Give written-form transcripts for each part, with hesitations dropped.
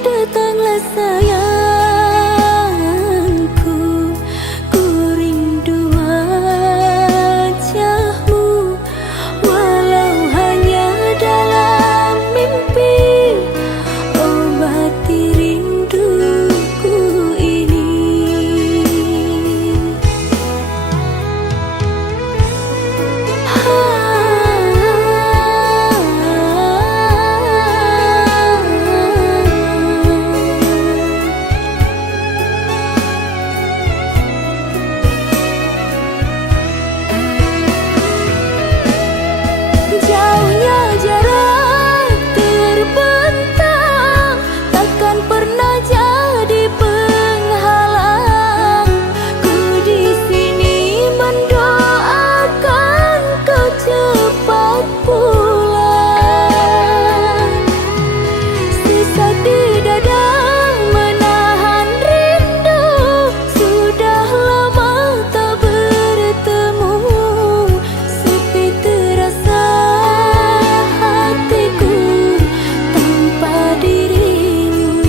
Datanglah sayangku, ku rindu wajahmu, walau hanya dalam mimpi. Obati rinduku ini. Jauhnya jarak terbentang takkan pernah jadi penghalang. Ku di sini mendoakan kau cepat pulang. Sesak di dada menahan rindu, sudah lama tak bertemu. Sepi terasa hatiku tanpa dirimu.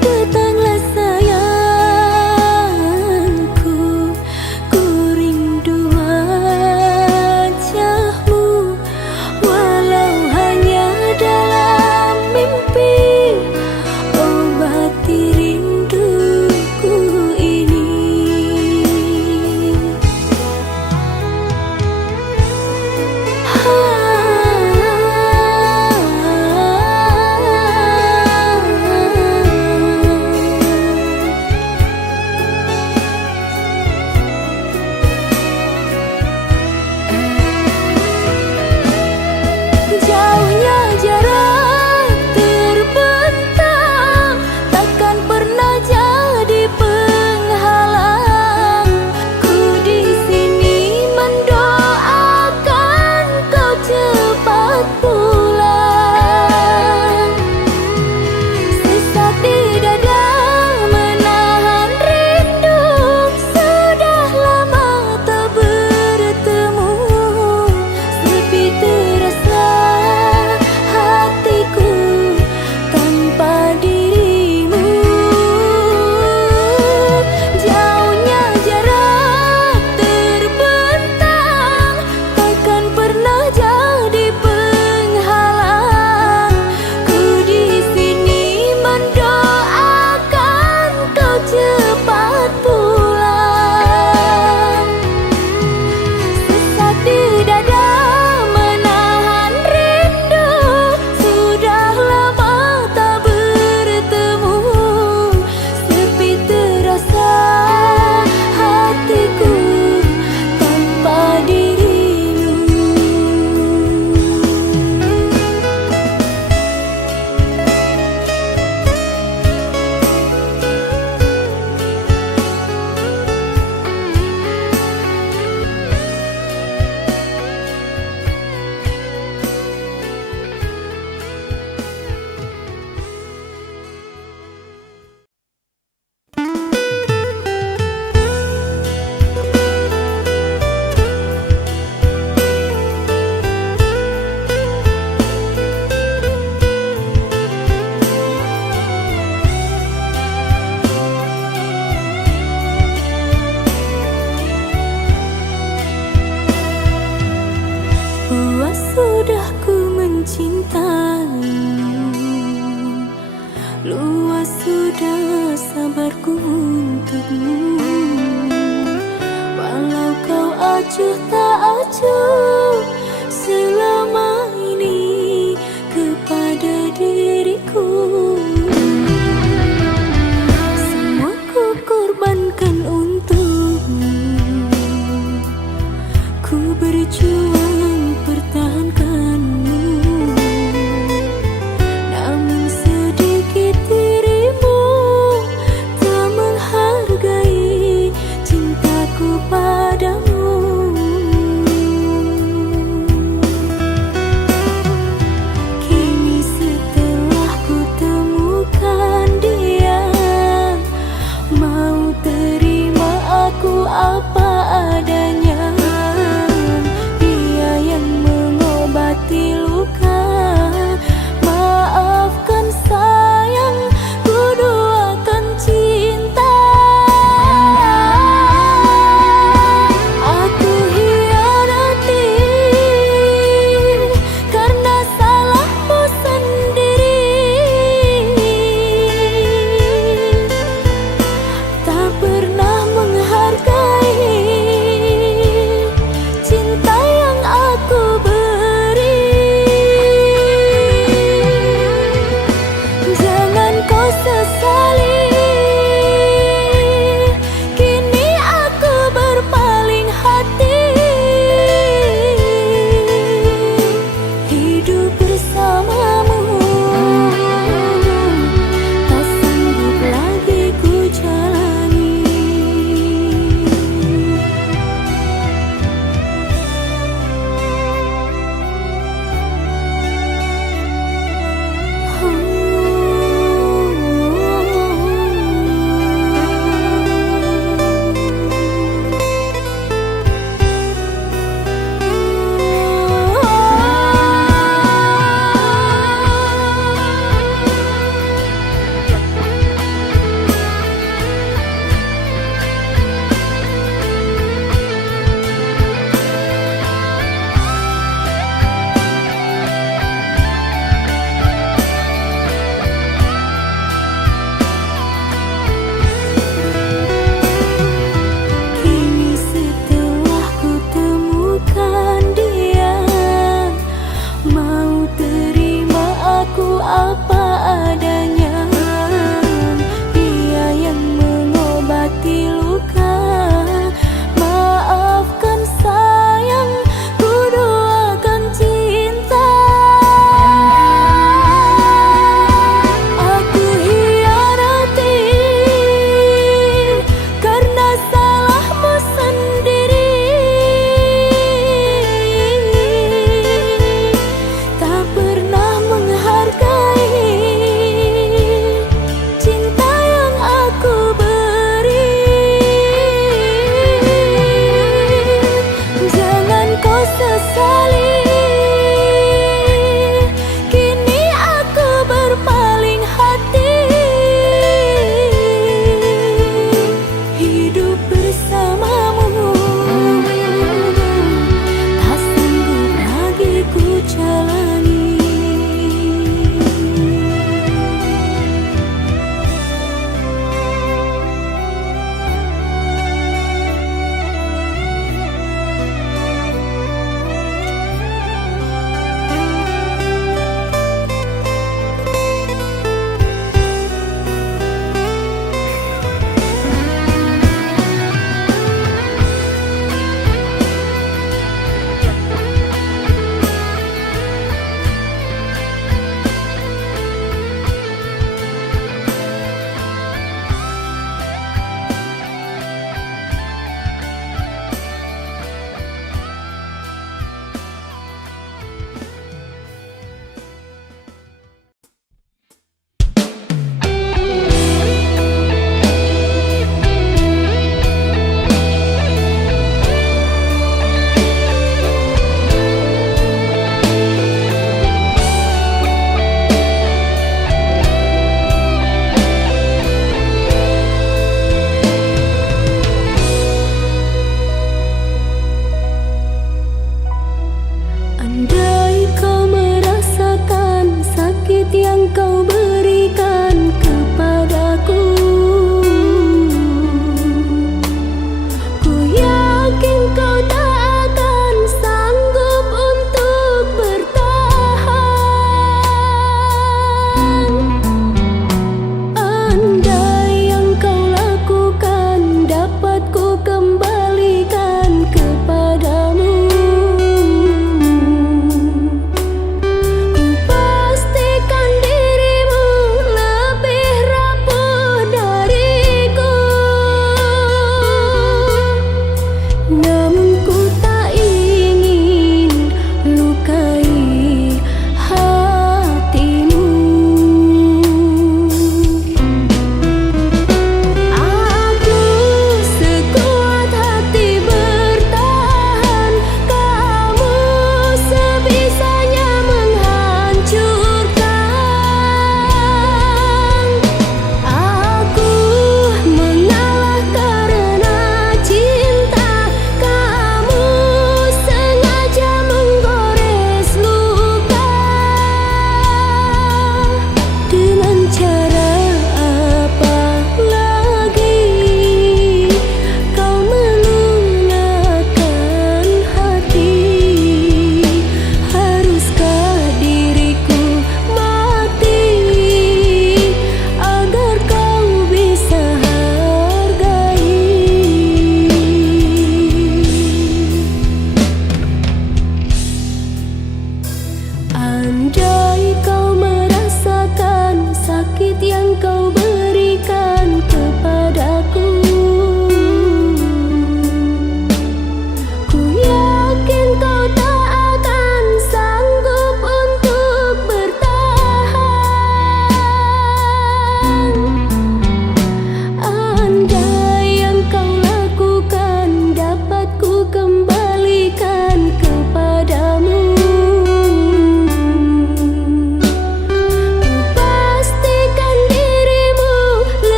Datanglah sayangku, ku rindu wajahmu, walau hanya dalam mimpi. Obati rinduku ini. Jauhnya jarak terbentang takkan pernah jadi penghalang. Ku di sini mendoakan kau cepat pulang. Sesak di dada menahan rindu, sudah lama tak bertemu. Sepi terasa hatiku tanpa dirimu. Jauhnya jarak terbentang takkan pernah jadi penghalang. Ku di sini mendoakan kau cepat pulang. Sesak di dada menahan rindu, sudah lama tak bertemu. Sepi terasa hatiku tanpa dirimu. Puas sudah ku mencintaimu, luas sudah sabarku untukmu. Walau kau acuh tak acuh selama ini kepada diriku, semua ku korbankan untukmu. aku padamu. Kini setelah ku temukan dia, mau terima aku apa adanya. Dia yang mengobati luka. Maafkan sayang, ku duakan cinta.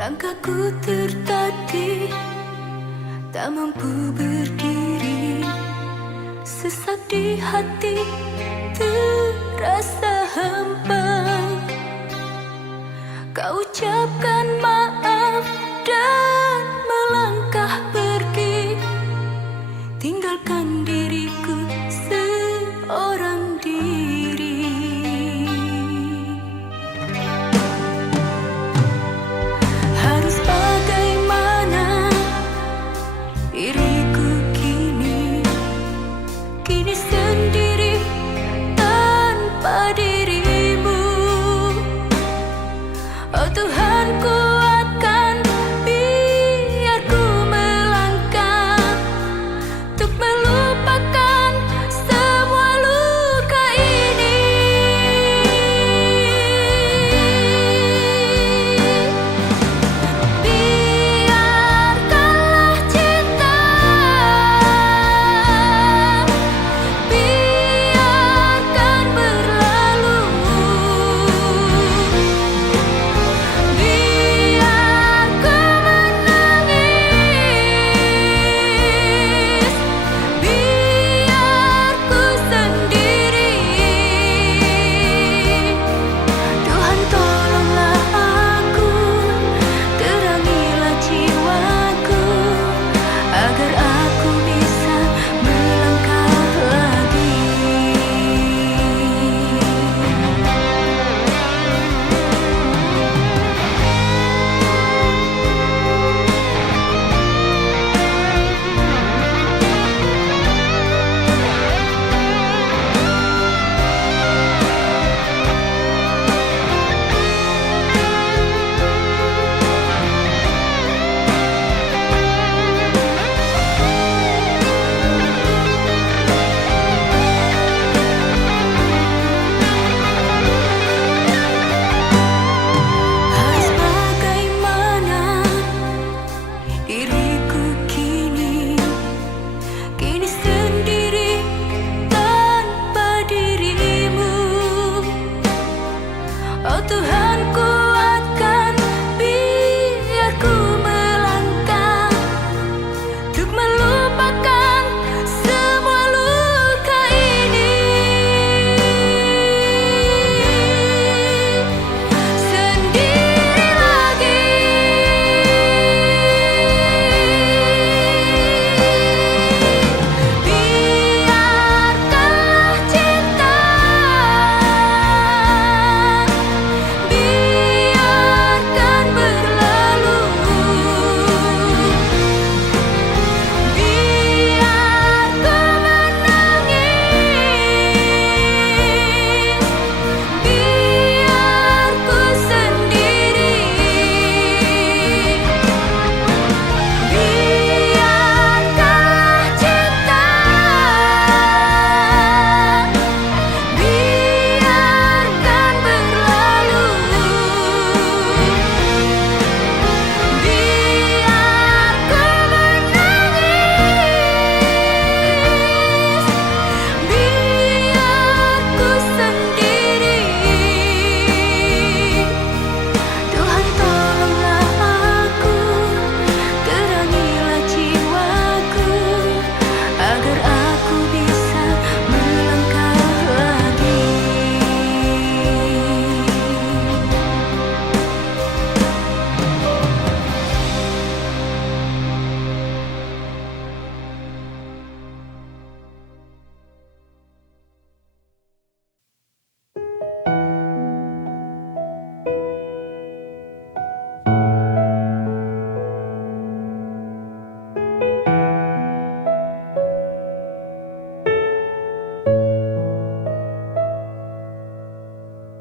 Langkahku tertatih, tak mampu berdiri, sesak di hati, terasa hampa. Kau ucapkan maaf dan melangkah pergi, tinggalkan diriku seorang diri. Harus bagaimana diriku kini, kini sendiri tanpa dirimu. Oh Tuhan, kuatkan, biar ku melangkah untuk melupakan semua luka ini. Biarkanlah cinta, biarkan berlalu. Biar ku menangis, biar ku sendiri. Tuhan, tolonglah aku, terangilah jiwaku, agar aku bisa melangkah lagi. Harus bagaimana diriku kini, kini sendiri tanpa dirimu. Oh Tuhan, kuatkan, biar ku melangkah untuk melupakan semua luka ini. Sendiri lagi. Biarkanlah cinta, biarkan berlalu. Biar ku menangis, biar ku sendiri. Biarkanlah cinta, biarkan berlalu. Biar ku menangis, biar ku sendiri. Tuhan, tolonglah aku, terangilah jiwaku, agar aku bisa melangkah lagi.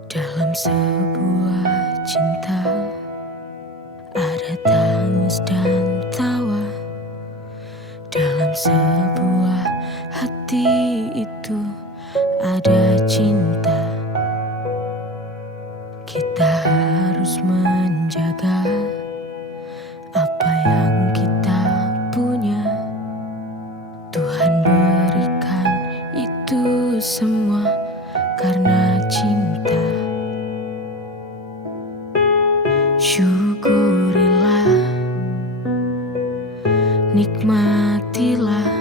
Dalam sebuah cinta ada tangis dan tawa. Dalam sebuah hati itu ada cinta. Kita harus menjaga apa yang kita punya. Tuhan semua karena cinta. Syukurilah, nikmatilah.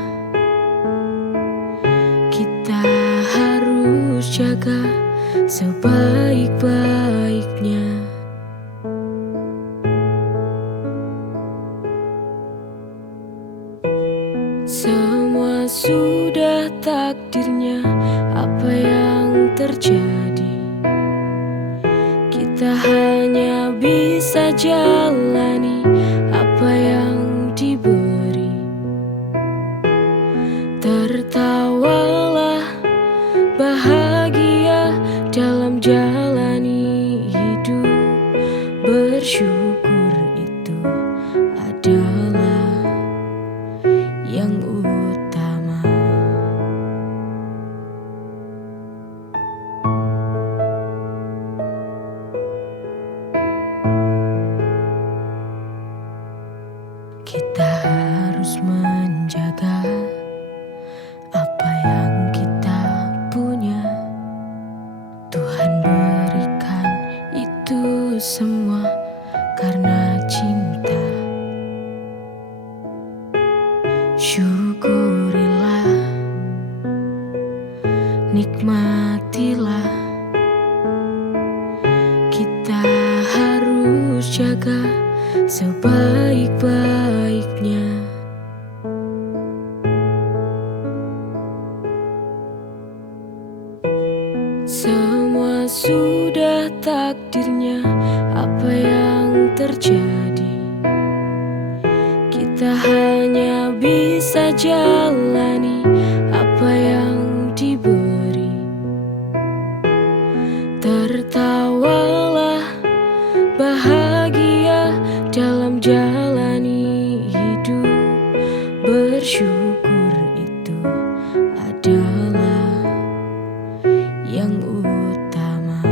Kita harus jaga sebaik-baiknya. Semua sudah takdirnya, apa yang terjadi kita hanya bisa jalani apa yang diberi. Tertawalah, bahagia dalam jalani hidup. Bersyukur itu adalah yang utama. Kita harus menjaga apa yang kita punya. Tuhan berikan itu semua karena cinta. Syukurilah, nikmatilah. Kita harus jaga sebaik-baiknya. Semua sudah takdirnya, apa yang terjadi kita hanya bisa jalani apa yang diberi. Tertawalah, bahagia dalam jalani hidup. Bersyukur itu adalah yang utama.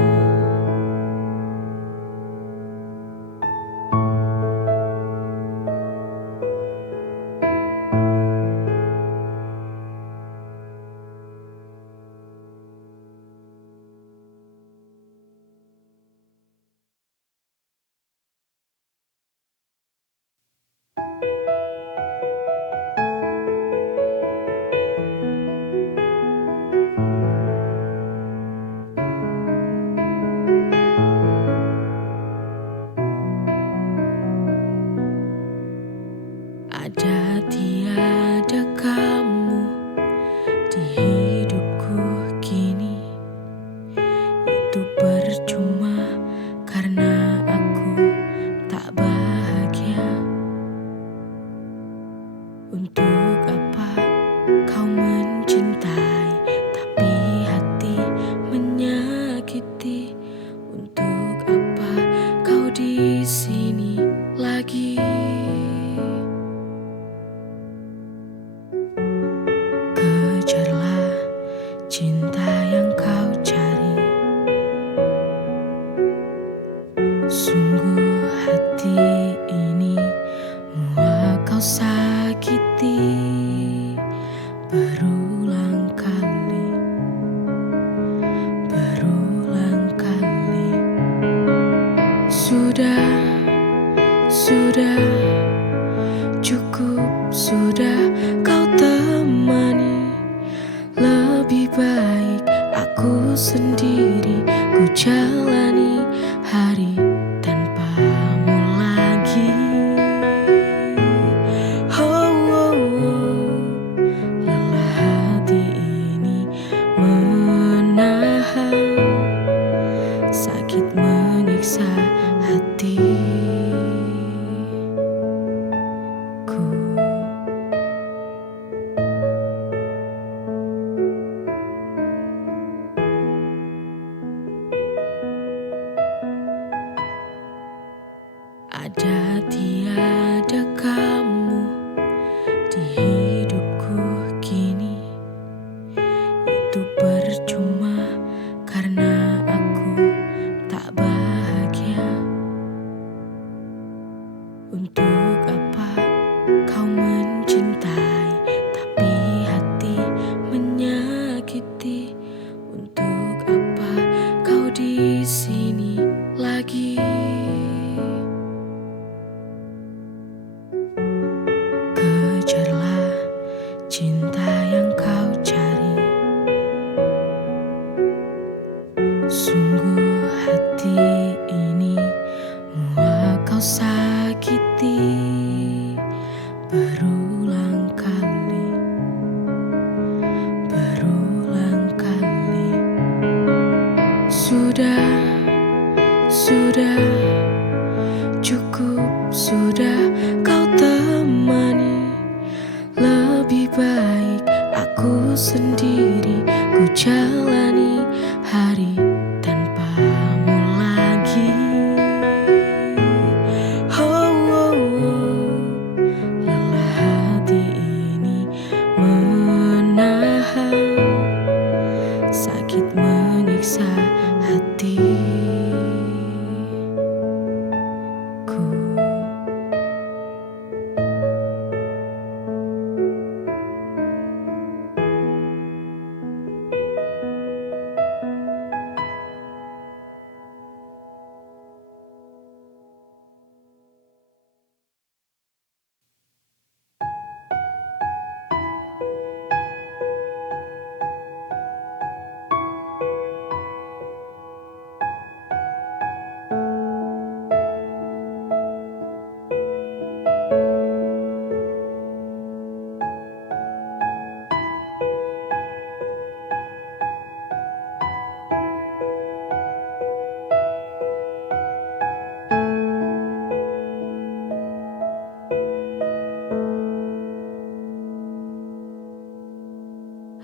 cinta yang kau cari. Sungguh hati ini muak kau sakiti berulang kali, berulang kali. Sudah, cukup sudah kau temani. Lebih baik aku sendiri, ku jalani hari tanpamu lagi. Oh, oh, oh. Lelah hati ini menahan, sakit menyiksa hatiku.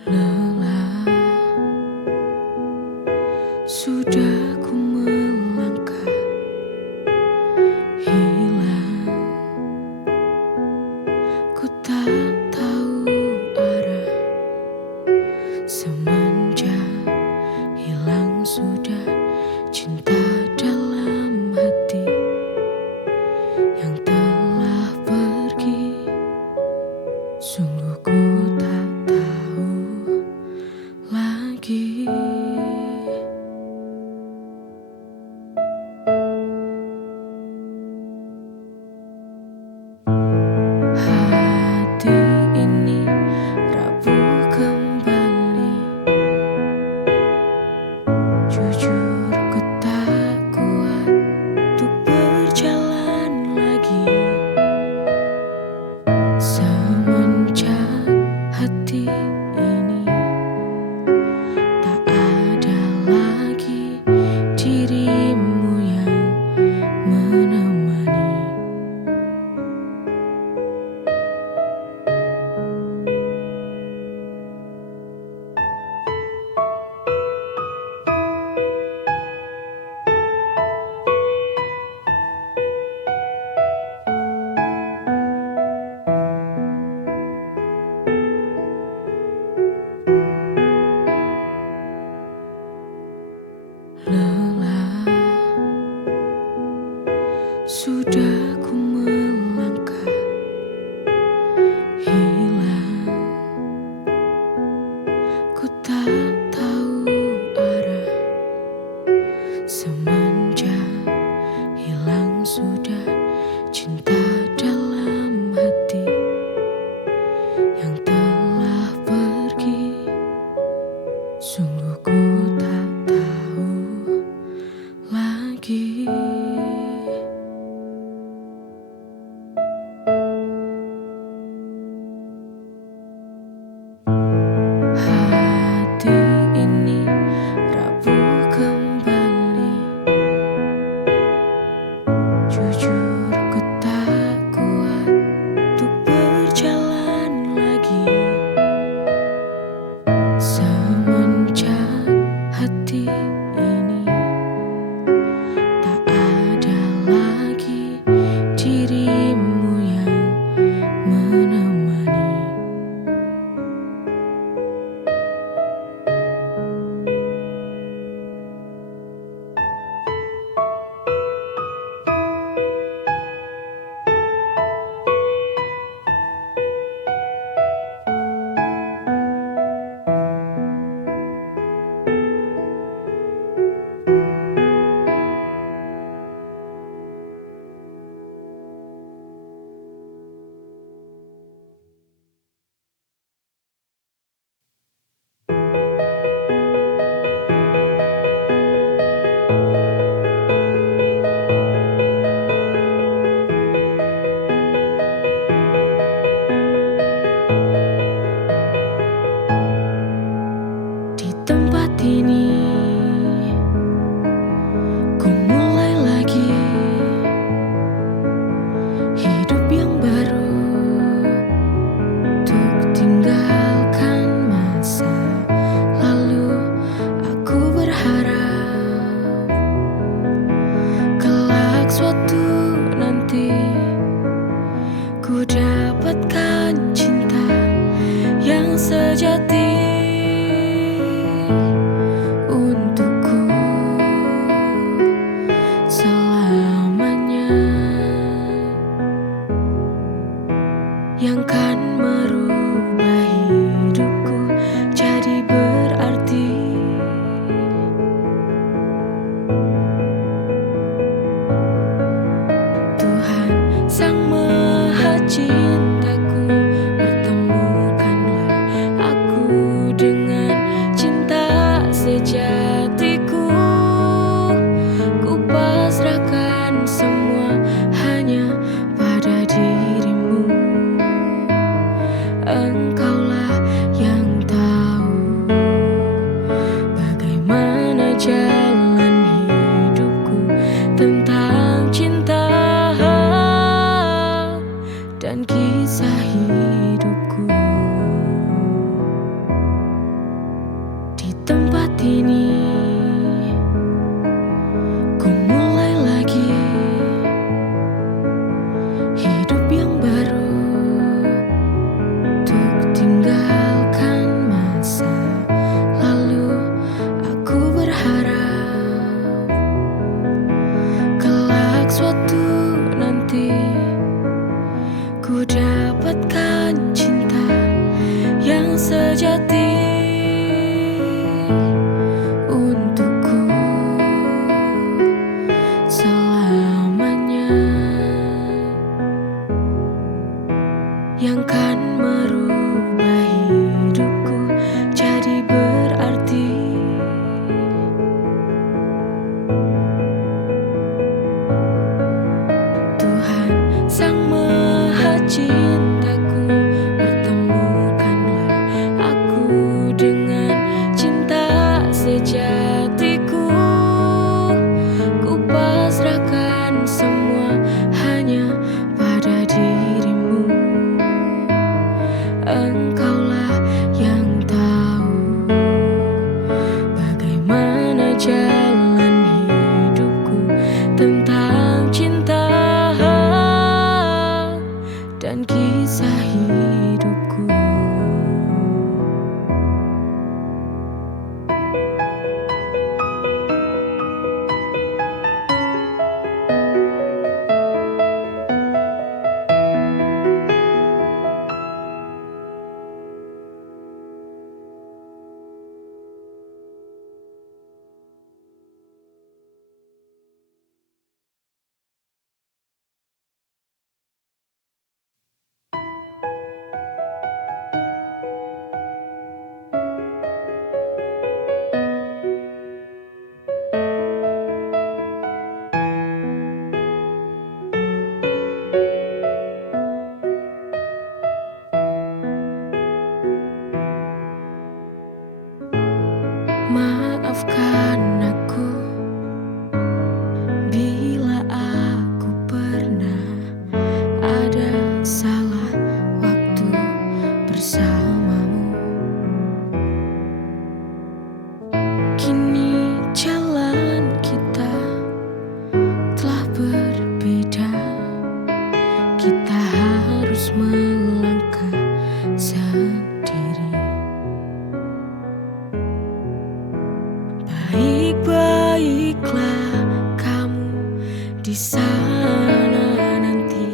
Lelah, sudah ku melangkah, hilang, ku tak tahu arah. Semenjak hilang sudah cinta dalam hati yang telah pergi. Sungguh ku tak tahu lagi. Hati ini rapuh kembali. Jujur ku tak kuat untuk berjalan lagi. Semenjak hati ini tak ada lagi dirimu yang menemani. sejati untukku selamanya, yang kan merubah hidupku jadi berarti. Tuhan Sang Maha Cintaku, pertemukanlah aku dengan cinta sejatiku. Ku pasrahkan semua hanya pada dirimu. Engkaulah yang tahu bagaimana jalan hidupku tentang cinta dan kisah hidupku. Di tempat ini ku mulai lagi hidup yang baru, untuk tinggalkan masa lalu. Aku berharap kelak suatu nanti ku dapatkan cinta yang sejati untukku selamanya, yang kan merubah hidupku jadi berarti. Tuhan Sang Maha Cintaku, pertemukanlah aku dengan cinta sejatiku. Ku pasrahkan semua hanya pada dirimu. Engkaulah yang tahu bagaimana jalan hidupku tentang cinta dan kisah hidupku. Maafkan aku bila aku pernah ada salah waktu bersamamu. Kini jalan kita telah berbeda, kita harus melangkah sendiri. Baik-baiklah kamu di sana nanti.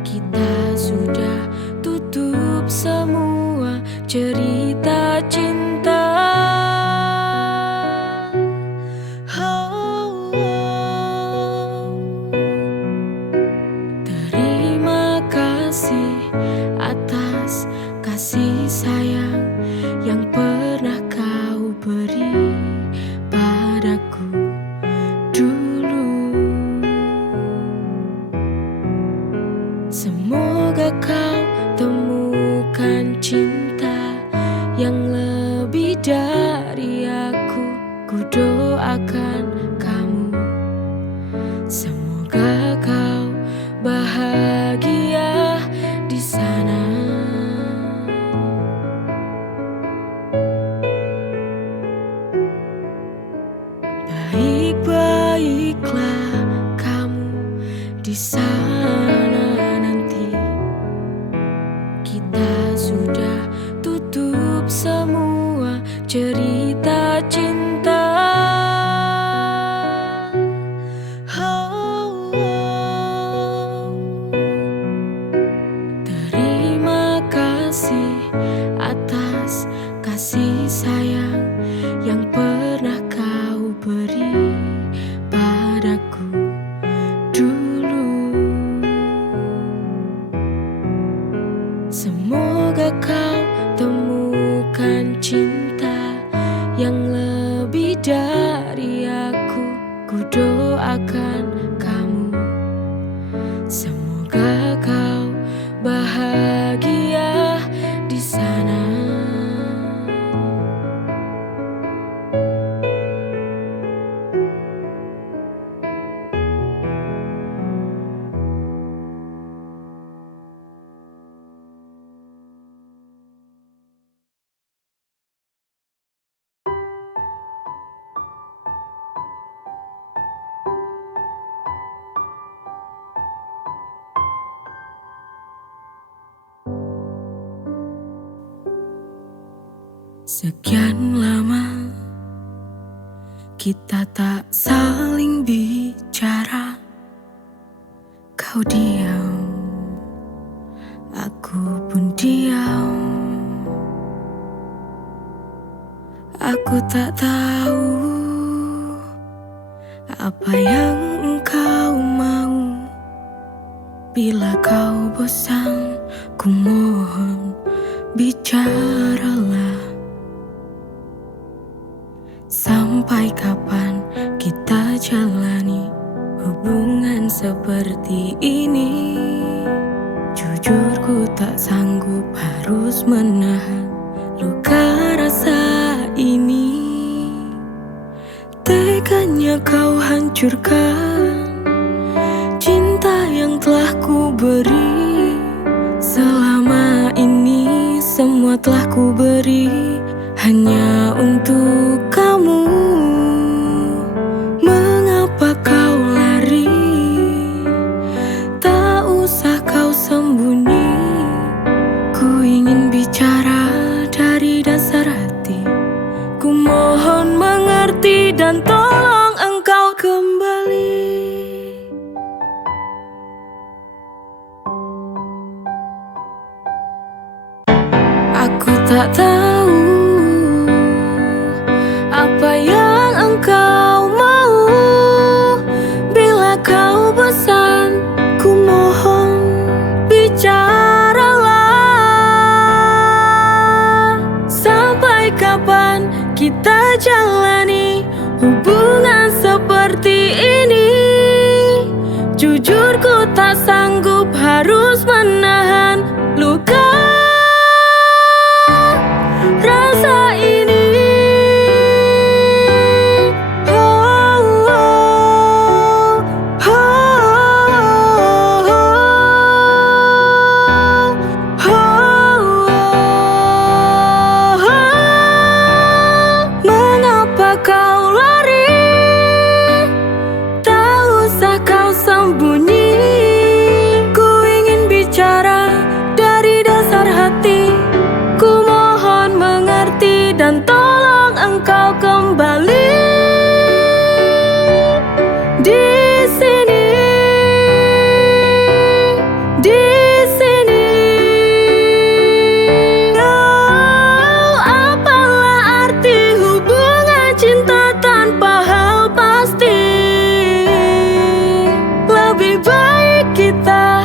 Kita sudah tutup semua cerita cinta. Oh, oh. Terima kasih atas kasih sayang yang pernah kau beri padaku dulu. Semoga kau temukan cinta yang lebih dari aku. Ku doakan kamu, semoga kau bahagia di sana. Semoga kau temukan cinta yang lebih dari aku. Ku doakan kamu. Semoga kau bahagia di sana. Sekian lama kita tak saling bicara. Kau diam, aku pun diam. Aku tak tahu apa yang engkau mau. Bila kau bosan, ku mohon bicaralah. Sampai kapan kita jalani hubungan seperti ini? Jujur ku tak sanggup harus menahan luka rasa ini. Teganya kau hancurkan cinta yang telah ku beri. Selama ini semua telah ku beri hanya untuk kamu. Mengapa kau lari? Tak usah kau sembunyi. Ku ingin bicara dari dasar hati. Ku mohon mengerti dan tolong engkau kembali. Aku tak tahu apa yang engkau mau. Bila kau bosan, ku mohon bicaralah. Sampai kapan kita jalani hubungan seperti ini? Jujur ku tak sanggup harus menahan luka rasa ini. Mengapa kau lari? Tak usah kau sembunyi. Ku ingin bicara dari dasar hati. Ku mohon mengerti dan tolong engkau kembali. Di sini, di sini. Oh, apalah arti hubungan cinta tanpa hal pasti? Lebih baik kita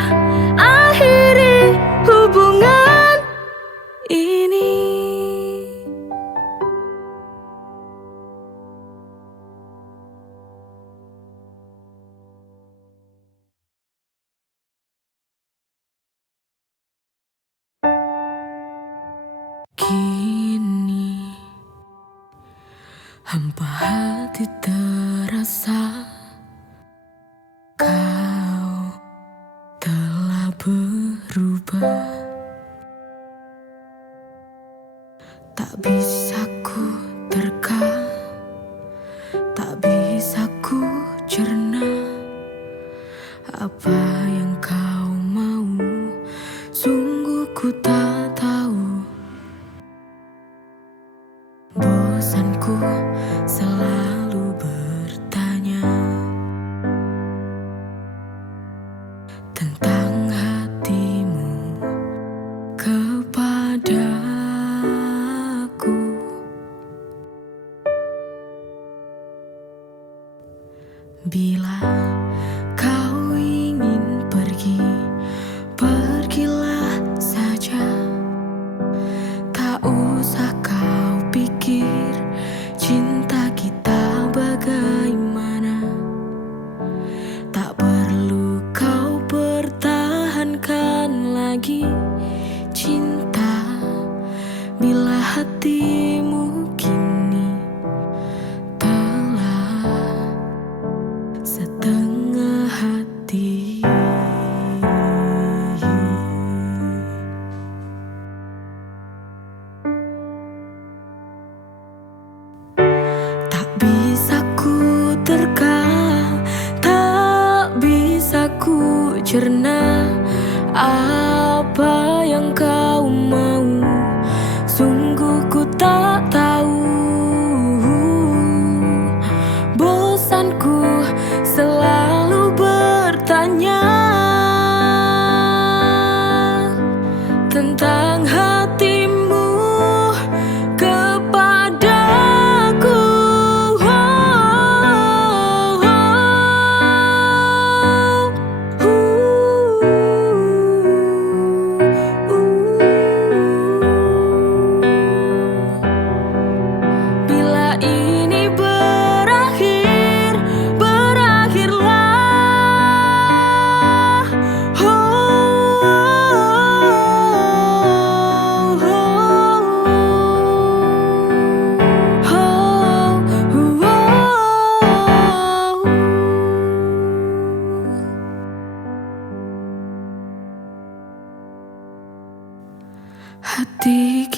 akhiri hubungan ini. Kini hampa hati terasa. Kau telah berubah. Tak bisa ku terka, tak bisa ku cerna. Apa yang kau mau, sungguh ku tak tahu. Bosanku selalu bertanya tentang hatimu kepadaku. Bila kau ingin pergi, pergilah saja.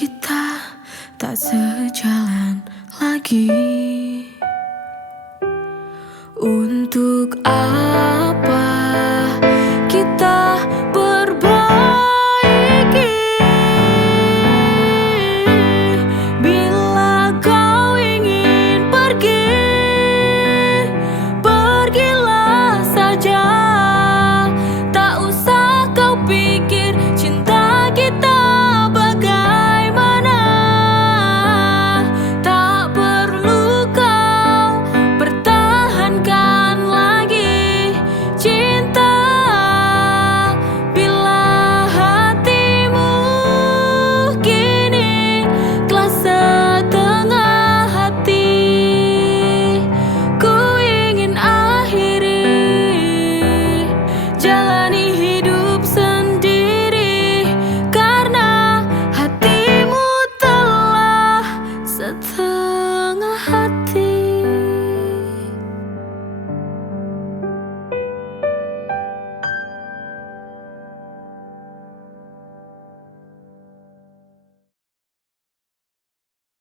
kita tak sejalan lagi. Untuk